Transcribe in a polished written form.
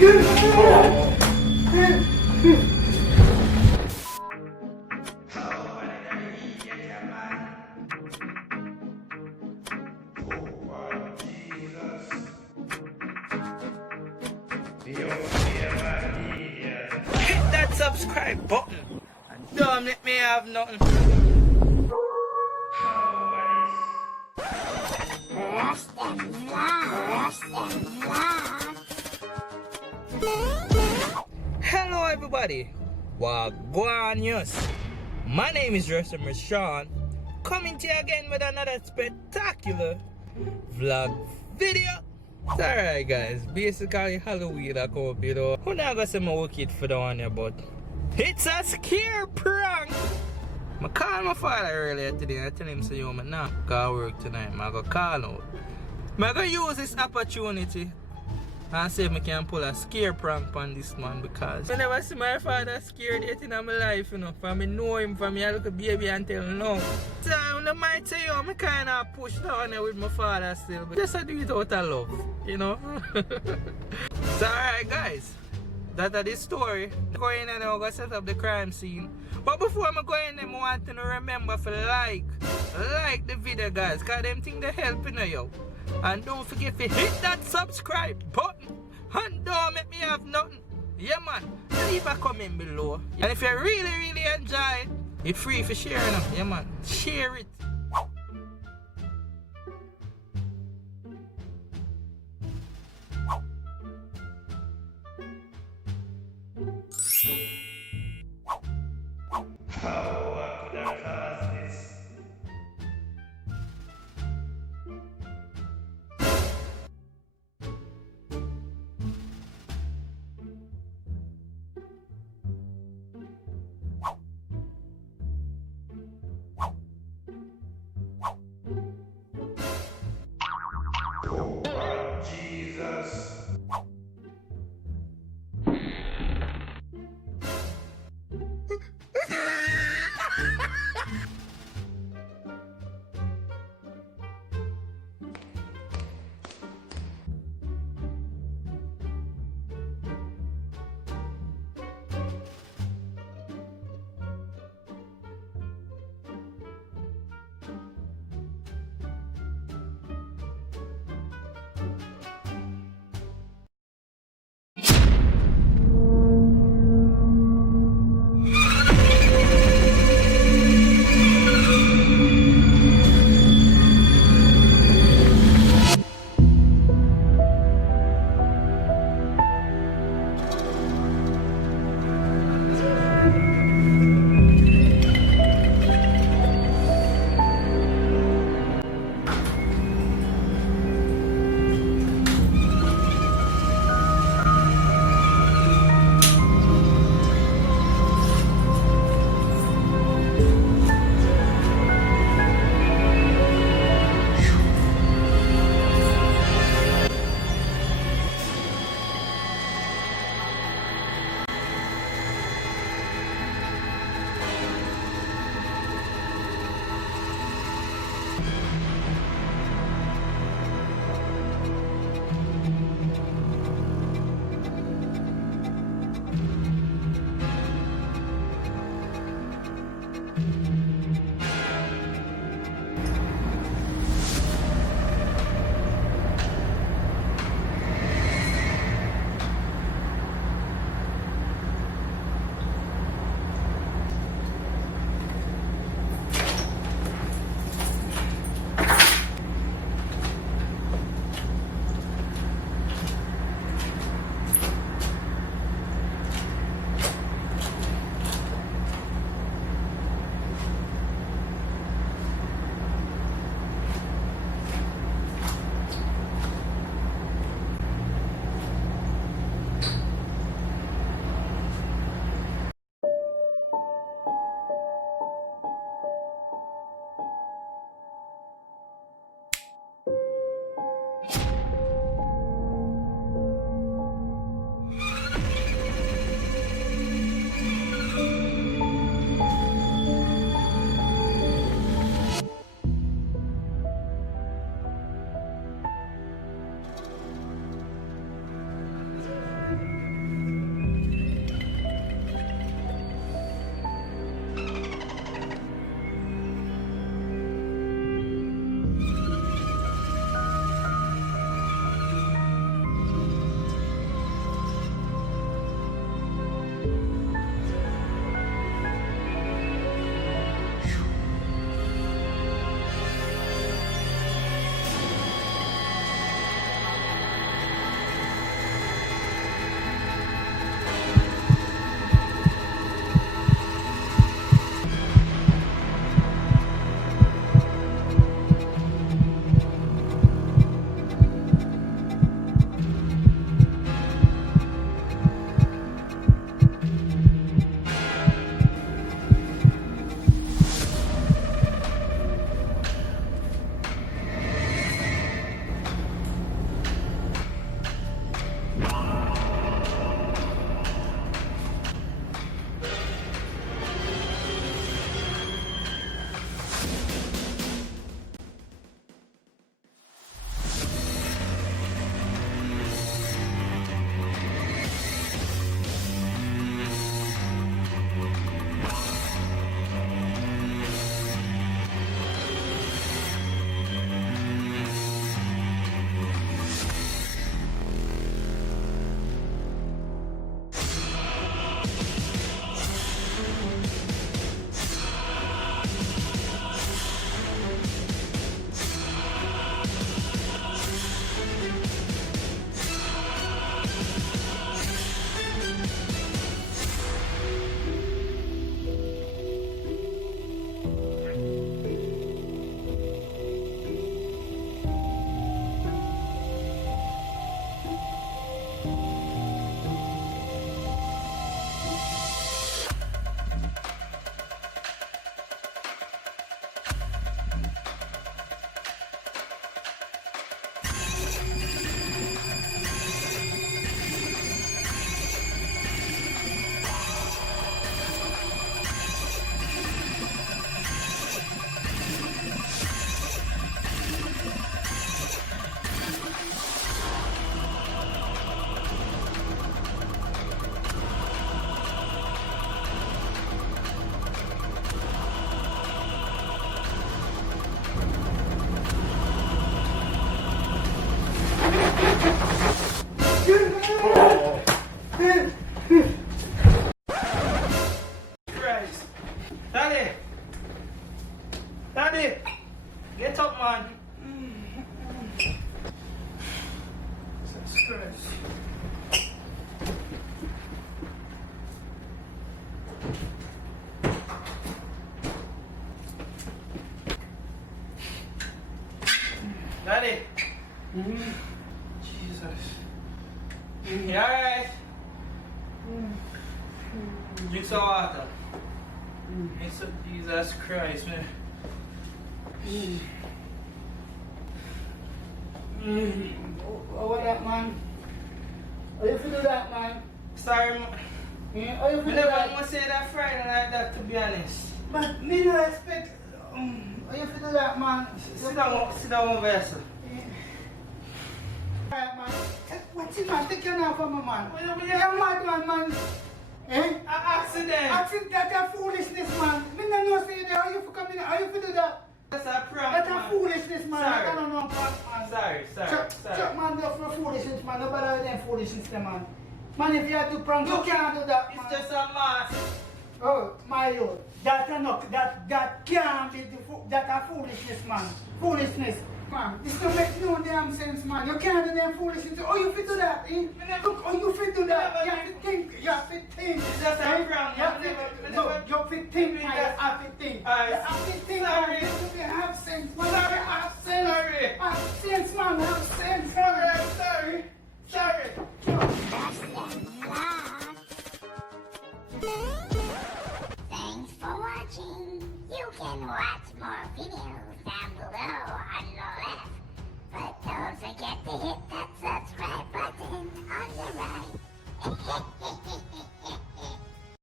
Hit that subscribe button and don't let me have nothing. Rush-Dem Vlogs. Hello everybody, WaGwaNious. My name is Rush-Dem Rushawn, coming to you again with another spectacular vlog video. It's alright guys, basically Halloween I come up, you know. Who not gonna say my wicked for the one here, but it's a scare prank. I called my father earlier today. I tell him, so yo, I'm not going to work tonight. I'm going to call out. I'm going to use this opportunity and see if I can pull a scare prank on this man, because I never see my father scared yet in my life, you know. From I know him from a little baby until now. So I might say, yo, I'm kind of pushed down there with my father still. But just I do it out of love, you know. So alright guys, that's the story. I'm going in and I'm going to set up the crime scene. But before I go in there, I want to remember to like the video guys, because them things they helping you. And don't forget to hit that subscribe button. And don't make me have nothing. Yeah man, leave a comment below. And if you really enjoy it, it's free for sharing them. Yeah man, share it. How could I cause this? Christ. Daddy! Daddy! Get up, man. Jesus Christ. Daddy! Jesus. You alright? Drink some water. Drink some Jesus Christ, man. What that, man? How you feel that, man? Sorry, man. How you I feel never that? want to say that Friday like that, to be honest. But me no expect. How you feel that, man? Sit down over there, sir. Alright, man. What's it, man? Take your knife from me, man. What You're mad, man. Eh? An accident. I think that's a foolishness, man. Me no know say that. How you for coming? How you feel that? That's a prank, That's a man. foolishness, man. Sorry. I don't know, man. Sorry. Chuck, man, that's for foolishness, man. Nobody with them foolishness, there, man. Man, if you have to prank, you can't do that, man. It's just a mask. Oh, my lord. That can't be that a foolishness, man. Foolishness. Man, this don't make no damn sense, man. You can't do them foolishness. Oh, you fit do that, eh? Look, oh, you fit do that. You have to think. You have to think. It's just a prank, You have to you fit think, man. You have to think. You have to think, man. Sorry. You have sense, man. You have sense. Sorry. Have sense, man. Have sense. Sorry. Rush-Dem Vlogs. Thanks for watching. You can watch more videos